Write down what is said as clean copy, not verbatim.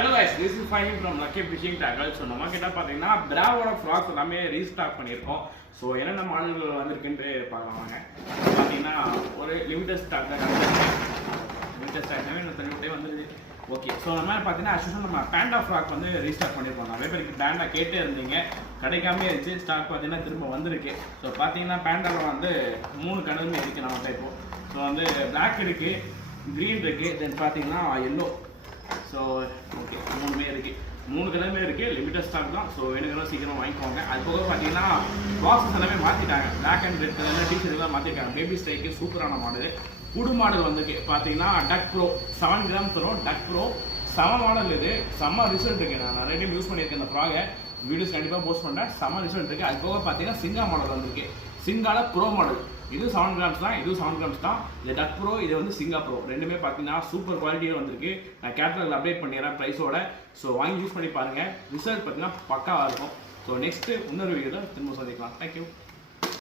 Hello guys, this is Fahim from Lucky Fishing Tackle. So நம்ம கிட்ட பாத்தீங்கன்னா பிராவோட frocks எல்லாமே ரீஸ்டாக் பண்ணியிருக்கோம். ஸோ என்னென்ன மாடல்கள் வந்திருக்குன்ட்டு பார்க்கலாங்க. பார்த்தீங்கன்னா ஒரு லிமிட்டட் ஸ்டாக் வந்துருது. ஓகே, ஸோ அந்த மாதிரி பார்த்தீங்கன்னா ஆக்சுவலாக நம்ம பேண்டா ஃப்ராக் வந்து ரீஸ்டாக் பண்ணியிருக்கோம். நிறைய பேருக்கு பேண்டா கேட்டே இருந்தீங்க, கிடைக்காமே இருந்துச்சு. ஸ்டாக் பார்த்தீங்கன்னா திரும்ப வந்திருக்கு. ஸோ பார்த்தீங்கன்னா பேண்டாவில் வந்து 3 கலருமே இருக்குது நம்மகிட்ட இப்போ. ஸோ வந்து பிளாக் இருக்குது, க்ரீன் இருக்குது, தென் பார்த்தீங்கன்னா எல்லோ. ஸோ ஓகே, 3மே இருக்குது, 3 கலருமே இருக்குது. லிமிட்டட் ஸ்டாக் தான். ஸோ வேணுங்கிறத சீக்கிரம் வாங்கிக்கோங்க. அது போக பார்த்தீங்கன்னா பாக்ஸஸ் எல்லாமே மாற்றிட்டாங்க. பிளாக் அண்ட் ரெட் கலரில் டீஷர்ட் எல்லாம் மாற்றிருக்காங்க. பேபி ஸ்டைக்கு சூப்பரான மாடல். புது மாடல் வந்துருக்கு பார்த்தீங்கன்னா டக் ப்ரோ 7 கிராம் தரும். டக் ப்ரோ செம மாடல், இது செம்ம ரிசல்ட் இருக்குது. நான் நிறைய டைம் யூஸ் பண்ணியிருக்கேன் இந்த ஃப்ராகை, வீடியோஸ் கண்டிப்பாக போஸ்ட் பண்ணுறேன். செம்ம ரிசல்ட் இருக்குது. அது போக பார்த்தீங்கன்னா சிங்கா மாடல் வந்துருக்கு. சிங்கால ப்ரோ மாடல், இது 7 கிராம்ஸ் தான், இது 7 கிராம்ஸ் தான். இது டக் ப்ரோ, இது வந்து சிங்கா ப்ரோ. ரெண்டுமே பார்த்தீங்கன்னா சூப்பர் குவாலிட்டியில் வந்திருக்கு. நான் கேட்டலாகில் அப்டேட் பண்ணிடுறேன் ப்ரைஸோட. ஸோ வாங்கி யூஸ் பண்ணி பாருங்கள். ரிசல்ட் பார்த்தீங்கன்னா பக்காவாக இருக்கும். ஸோ நெக்ஸ்ட்டு இன்னொரு வீடியோவில் திரும்ப சந்திக்கலாம். தேங்க்யூ.